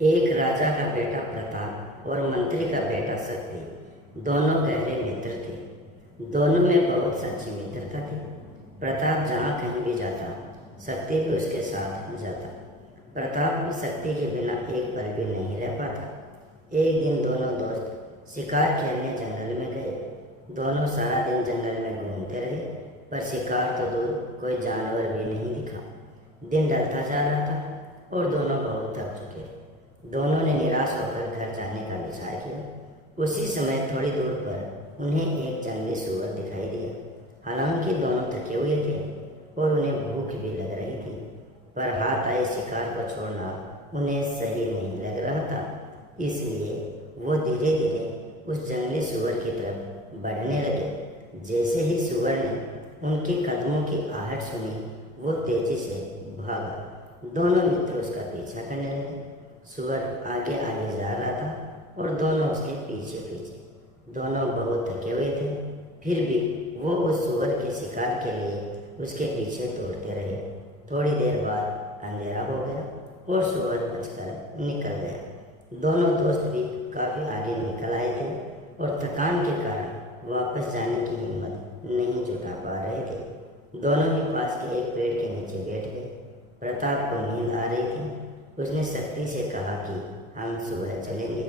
एक राजा का बेटा प्रताप और मंत्री का बेटा शक्ति दोनों गहरे मित्र थे। दोनों में बहुत सच्ची मित्रता थी। प्रताप जहाँ कहीं भी जाता, शक्ति भी उसके साथ जाता। प्रताप भी शक्ति के बिना एक पल भी नहीं रह पाता। एक दिन दोनों दोस्त शिकार खेलने जंगल में गए। दोनों सारा दिन जंगल में घूमते रहे, पर शिकार तो दूर कोई जानवर भी नहीं दिखा। दिन ढलता जा रहा था और दोनों बहुत थक चुके। दोनों ने निराश होकर घर जाने का विचार किया। उसी समय थोड़ी दूर पर उन्हें एक जंगली सूअर दिखाई दिया। हालांकि दोनों थके हुए थे और उन्हें भूख भी लग रही थी, पर हाथ आए शिकार को छोड़ना उन्हें सही नहीं लग रहा था। इसलिए वो धीरे धीरे उस जंगली सूअर की तरफ बढ़ने लगे। जैसे ही सूअर ने उनके कदमों की आहट सुनी, वो तेजी से भागा। दोनों मित्र उसका पीछा करने लगे। सूअर आगे आगे जा रहा था और दोनों उसके पीछे पीछे। दोनों बहुत थके हुए थे, फिर भी वो उस सूअर के शिकार के लिए उसके पीछे दौड़ते रहे। थोड़ी देर बाद अंधेरा हो गया और सूअर बचकर निकल गया। दोनों दोस्त भी काफ़ी आगे निकल आए थे और थकान के कारण वापस जाने की हिम्मत नहीं जुटा पा रहे थे। दोनों ही पास के एक पेड़ के नीचे बैठ गए। प्रताप को नींद आ रही थी। उसने शक्ति से कहा कि हम सुबह चलेंगे।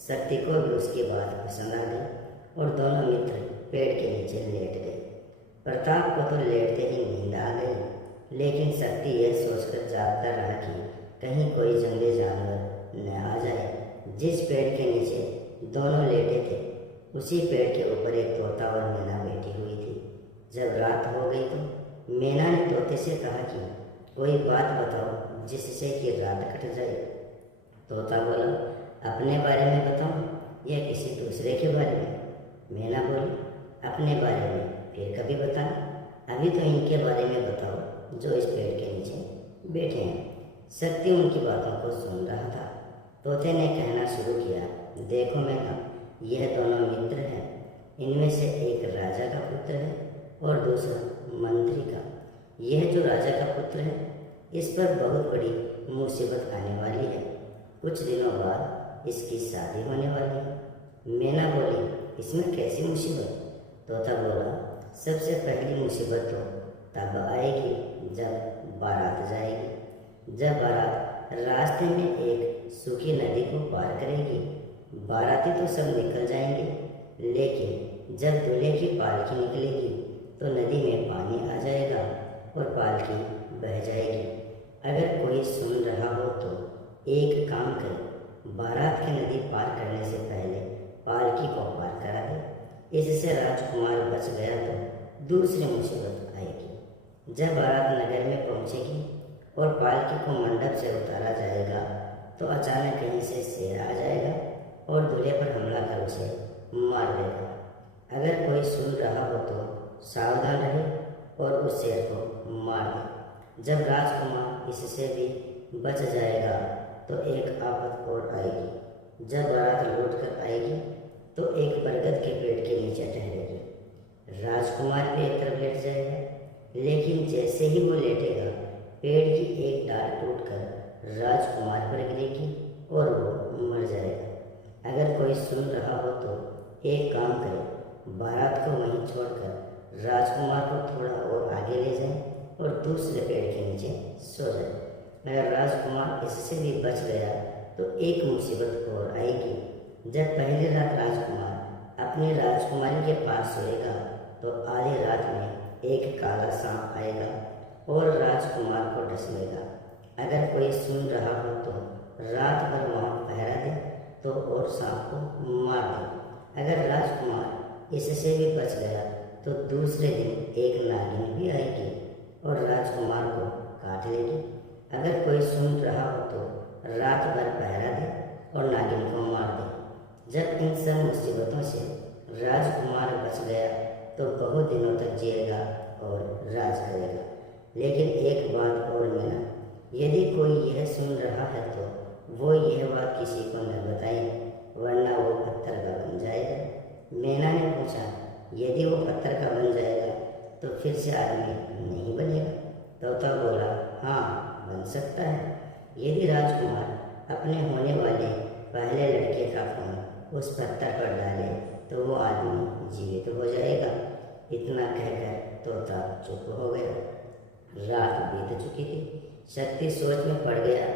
शक्ति को भी उसकी बात पसंद आ गई और दोनों मित्र पेड़ के नीचे लेट गए। प्रताप को तो लेटते ही नींद आ गई, लेकिन शक्ति यह सोचकर जागता रहा कि कहीं कोई जंगली जानवर न आ जाए। जिस पेड़ के नीचे दोनों लेटे थे, उसी पेड़ के ऊपर एक तोता और मैना बैठी हुई थी। जब रात हो गई तो मैना ने तोते से कहा कि कोई बात बताओ जिससे कि रात कट जाए। तोता बोला, अपने बारे में बताओ या किसी दूसरे के बारे में? मैना बोली, अपने बारे में फिर कभी बताना। अभी तो इनके बारे में बताओ जो इस पेड़ के नीचे बैठे हैं। शक्ति उनकी बातों को सुन रहा था। तोते ने कहना शुरू किया, देखो मैना, यह दोनों मित्र हैं। इनमें से एक राजा का पुत्र है और दूसरा मंत्री का। यह जो राजा का पुत्र है, इस पर बहुत बड़ी मुसीबत आने वाली है। कुछ दिनों बाद इसकी शादी होने वाली है। मैना बोली, इसमें कैसी मुसीबत? तोता बोला, सबसे पहली मुसीबत तो तब आएगी जब बारात जाएगी। जब बारात रास्ते में एक सूखी नदी को पार करेगी, बाराती तो सब निकल जाएंगे, लेकिन जब दूल्हे की पालकी निकलेगी तो नदी में पानी आ जाएगा और पालकी बह जाएगी। अगर कोई सुन रहा हो तो एक काम करे, बारात की नदी पार करने से पहले पालकी को पार करा दे। इससे राजकुमार बच गया तो दूसरी मुसीबत आएगी। जब बारात नगर में पहुंचेगी और पालकी को मंडप से उतारा जाएगा तो अचानक कहीं से शेर आ जाएगा और दूल्हे पर हमला कर उसे मार देगा। अगर कोई सुन रहा हो तो सावधान रहे और उस शेर को मार दे। जब राजकुमार इससे भी बच जाएगा तो एक आफत और आएगी। जब बारात लौट कर आएगी तो एक बरगद के पेड़ के नीचे ठहरेगी। राजकुमार भी एक तरफ लेट जाएगा, लेकिन जैसे ही वो लेटेगा, पेड़ की एक डाल टूटकर राजकुमार पर गिरेगी और वो मर जाएगा। अगर कोई सुन रहा हो तो एक काम करे, बारात को वहीं छोड़कर राजकुमार को थोड़ा और आगे ले जाए और दूसरे पेड़ के नीचे सो जाए। अगर राजकुमार इससे भी बच गया तो एक मुसीबत और आएगी। जब पहली रात राजकुमार अपनी राजकुमारी के पास सोएगा तो आधी रात में एक काला सांप आएगा और राजकुमार को डसलेगा। अगर कोई सुन रहा हो तो रात भर वहाँ पहरा दे तो और सांप को मार दे। अगर राजकुमार इससे भी बच गया तो दूसरे दिन एक नागिन भी आएगी और राजकुमार को काट लेगी। अगर कोई सुन रहा हो तो रात भर पहरा दे और नागिन को मार दे। जब इन सब मुसीबतों से राजकुमार बच गया तो बहुत दिनों तक जिएगा और राज करेगा। लेकिन एक बात और मैना, यदि कोई यह सुन रहा है तो वो यह बात किसी को न बताए, वरना वो पत्थर का बन जाएगा। मैना ने पूछा, यदि वो पत्थर का बन जाएगा तो फिर से आदमी नहीं बनेगा? तोता बोला, हाँ, बन सकता है। यदि राजकुमार अपने होने वाले पहले लड़के का खून उस पत्थर पर डाले तो वो आदमी जीवित हो जाएगा। इतना कहकर तोता चुप हो गया। रात बीत चुकी थी। शक्ति सोच में पड़ गया,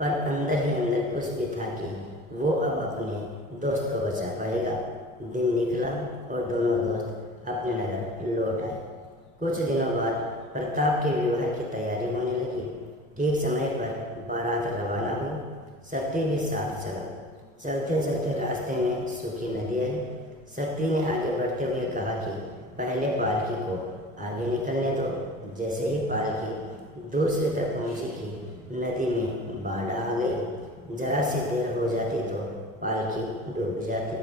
पर अंदर ही अंदर कुछ भी था कि वो अब अपने दोस्त को बचा पाएगा। दिन निकला और दोनों दोस्त अपने नगर लौट आए। कुछ दिनों बाद प्रताप के विवाह की तैयारी होने लगी। ठीक समय पर बारात रवाना हुई। शक्ति भी साथ चला। चलते चलते रास्ते में सूखी नदी आई। शक्ति ने आगे बढ़ते हुए कहा कि पहले पालकी को आगे निकलने दो। जैसे ही पालकी दूसरे तक पहुंची कि नदी में बाढ़ आ गई। जरा सी देर हो जाती तो पालकी डूब जाती।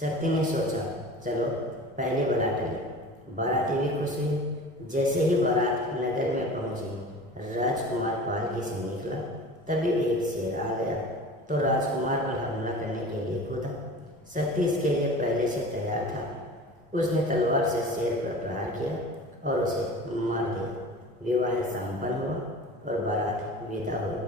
शक्ति ने सोचा, चलो पहले बारात ली। बाराती भी खुश हुई। जैसे ही बारात नगर में पहुंची, राजकुमार पालकी से निकला। तभी एक शेर आ गया तो राजकुमार पर हमला करने के लिए कूदा। शक्ति इसके लिए पहले से तैयार था। उसने तलवार से शेर पर प्रहार किया और उसे मार दिया। विवाह संपन्न हुआ और बारात विदा हुई।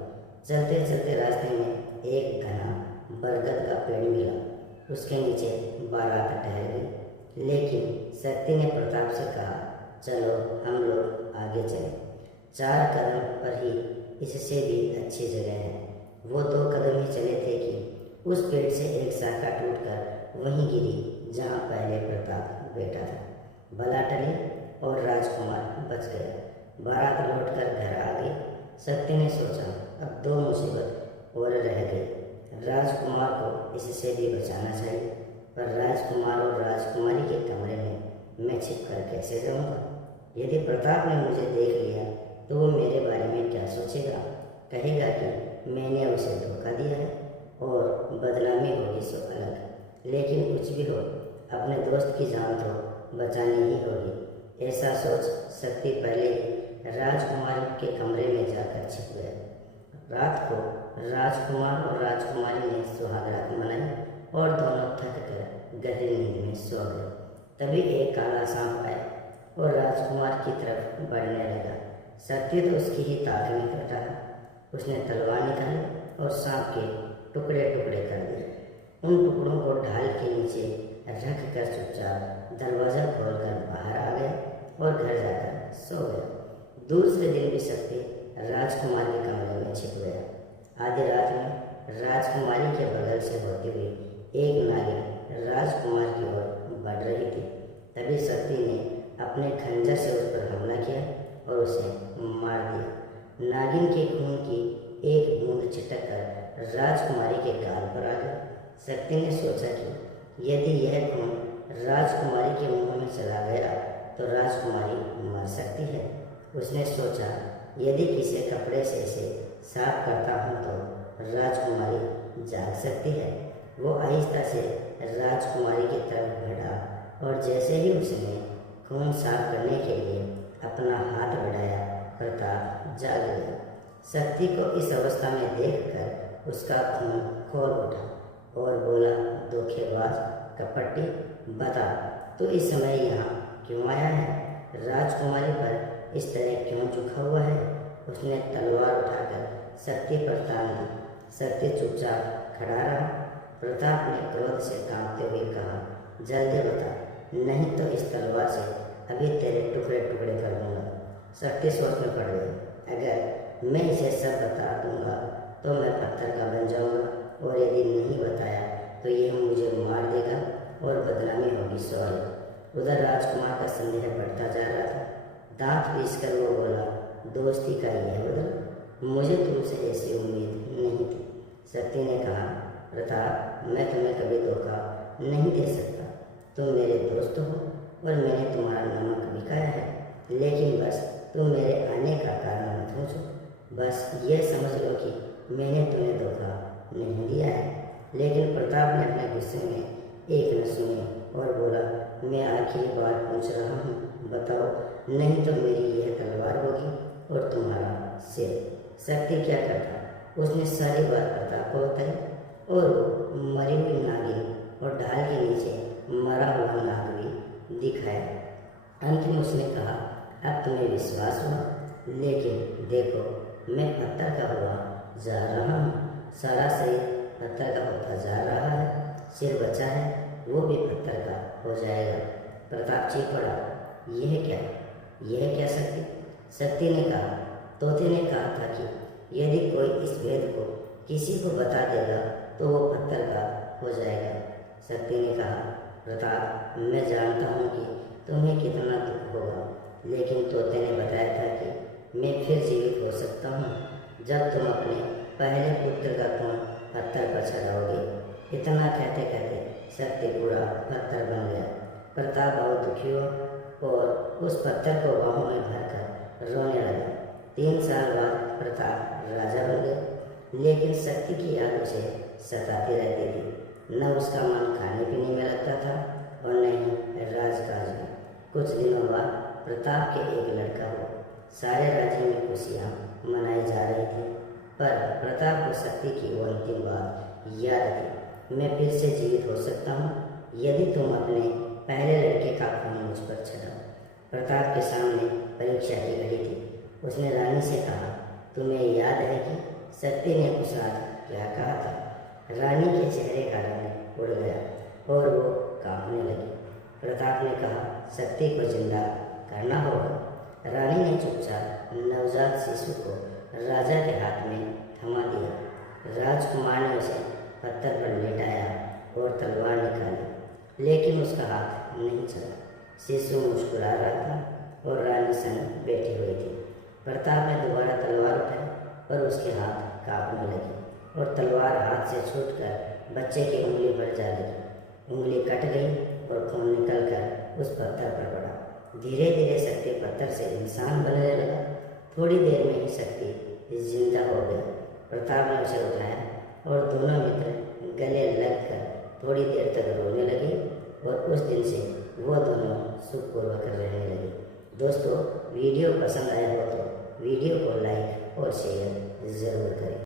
चलते चलते रास्ते में एक घना बरगद का पेड़ मिला। उसके नीचे बारात ठहर गई। लेकिन शक्ति ने प्रताप से कहा, चलो हम लोग आगे चलें। 4 कदम पर ही इससे भी अच्छी जगह है। वो 2 कदम ही चले थे कि उस पेड़ से एक शाखा टूटकर वहीं गिरी जहाँ पहले प्रताप बैठा था। बला टली और राजकुमार बच गया। बारात लौटकर घर आ गई। शक्ति ने सोचा, अब 2 मुसीबत और रह गई। राजकुमार को इससे भी बचाना चाहिए, पर राजकुमार और राजकुमारी के कमरे में मैं छिपकर कैसे जाऊंगा? यदि प्रताप ने मुझे देख लिया तो वो मेरे बारे में क्या सोचेगा? कहेगा कि मैंने उसे धोखा दिया है और बदनामी होगी सो अलग। लेकिन कुछ भी हो, अपने दोस्त की जान तो बचानी ही होगी। ऐसा सोच शक्ति पहले ही राजकुमारी के कमरे में जाकर छिप गया। रात को राजकुमार और राजकुमारी ने सुहागरात मनाई और दोनों थक कर गहरी नींद में सो गए। तभी एक काला सांप आया और राजकुमार की तरफ बढ़ने लगा। शक्ति तो उसकी ही ताक में कर रहा। उसने तलवार निकाली और सांप के टुकड़े टुकड़े कर दिए। उन टुकड़ों को ढाल के नीचे रख कर चुपचाप दरवाजा खोलकर बाहर आ गया और घर जाकर सो गया। दूसरे दिन भी शक्ति राजकुमार के कमरे में छिप गया। आधी रात में राजकुमारी के बगल से होती हुई एक नागिन राजकुमार की ओर बढ़ रही थी। तभी शक्ति ने अपने खंजर से उस पर हमला किया और उसे मार दिया। नागिन के खून की एक बूंद छिटक कर राजकुमारी के गाल पर आ गई। शक्ति ने सोचा कि यदि यह खून राजकुमारी के मुंह में चला गया तो राजकुमारी मर सकती है। उसने सोचा, यदि किसी कपड़े से इसे साफ करता हूँ तो राजकुमारी जाग सकती है। वो आहिस्ता से राजकुमारी की तरफ बढ़ा और जैसे ही उसने खून साफ करने के लिए अपना हाथ बढ़ाया, प्रताप जाग गया। शक्ति को इस अवस्था में देखकर उसका खून खौल उठा और बोला, धोखेबाज कपटी, बता तो इस समय यहाँ क्यों आया है? राजकुमारी पर इस तरह क्यों झुका हुआ है? उसने तलवार उठाकर शक्ति पर तान दी। शक्ति चुपचाप खड़ा रहा। प्रताप ने क्रोध से कांपते हुए कहा, जल्दी बता, नहीं तो इस तलवार से अभी तेरे टुकड़े टुकड़े कर दूंगा। शक्ति सोच में पड़ गई, अगर मैं इसे सब बता दूंगा तो मैं पत्थर का बन जाऊंगा और यदि नहीं बताया तो यह मुझे मार देगा और बदनामी होगी सवाल। उधर राजकुमार का संदेह बढ़ता जा रहा था। दांत पीसकर वो बोला, दोस्ती का यह बदल, मुझे तुमसे ऐसी उम्मीद नहीं थी। शक्ति ने कहा, प्रताप, मैं तुम्हें कभी धोखा नहीं दे सकता। तुम मेरे दोस्त हो और मैंने तुम्हारा नमक भी खाया है, लेकिन बस तुम मेरे आने का कारण मत पूछो। बस ये समझ लो कि मैंने तुम्हें धोखा नहीं दिया है। लेकिन प्रताप ने अपने गुस्से में एक न सुनी और बोला, मैं आखिरी बार पूछ रहा हूँ, बताओ, नहीं तो मेरी यह तलवार होगी और तुम्हारा सिर। शक्ति क्या करता? उसने सारी बात प्रताप को बताई और मरी हुई नागिन और ढाल के नीचे मरा हुआ नाग भी दिखाया। अंत में उसने कहा, अब तुम्हें विश्वास हुआ, लेकिन देखो मैं पत्थर का हुआ जा रहा हूँ। सारा शरीर पत्थर का होता जा रहा है, सिर बचा है वो भी पत्थर का हो जाएगा। प्रताप चीख पड़ा, यह क्या शक्ति? शक्ति ने कहा, तोते ने कहा था कि यदि कोई इस भेद को किसी को बता देगा तो वो पत्थर का हो जाएगा। शक्ति ने कहा, प्रताप मैं जानता हूँ कि तुम्हें कितना दुख होगा, लेकिन तोते ने बताया था कि मैं फिर जीवित हो सकता हूँ जब तुम अपने पहले पुत्र का खून पत्थर पर चढ़ाओगे। इतना कहते कहते शक्ति पूरा पत्थर बन गया। प्रताप बहुत दुखी हुआ और उस पत्थर को बाहों में भरकर रोने लगा। 3 साल बाद प्रताप राजा बन गया, लेकिन शक्ति की याद उसे सताती रहती थी। न उसका मन खाने पीने में लगता था और न ही राजकाज में। कुछ दिनों बाद प्रताप के एक लड़का हुआ। सारे राज्य में खुशियाँ मनाई जा रही थी, पर प्रताप को शक्ति की वो अंतिम बात याद थी, मैं फिर से जीवित हो सकता हूँ यदि तुम अपने पहले लड़के का खून मुझ पर छड़ाओ। प्रताप के सामने परीक्षा की घड़ी थी। उसने रानी से कहा, तुम्हें याद है कि शक्ति ने उस रात क्या कहा था? रानी के चेहरे का रंग उड़ गया और वो कांपने लगी। प्रताप ने कहा, शक्ति को जिंदा करना होगा। रानी ने चुपचाप नवजात शिशु को राजा के हाथ में थमा दिया। राजकुमार ने उसे पत्थर पर लेटाया और तलवार निकाली, लेकिन उसका हाथ नहीं चला। शिशु मुस्कुरा रहा था और रानी संग बैठी हुई थी। प्रताप ने दोबारा तलवार उठाई और उसके हाथ कांपने लगे और तलवार हाथ से छूटकर बच्चे की उंगली पर जा लगी। उंगली कट गई और खून निकलकर उस पत्थर पर पड़ा। धीरे धीरे शक्ति पत्थर से इंसान बनने लगा। थोड़ी देर में ही शक्ति जिंदा हो गया। प्रताप ने उसे उठाया और दोनों मित्र गले लगकर थोड़ी देर तक रोने लगे और उस दिन से वो दोनों सुखपूर्वक रहने लगे। दोस्तों, वीडियो पसंद आया हो तो वीडियो को लाइक और शेयर ज़रूर करें।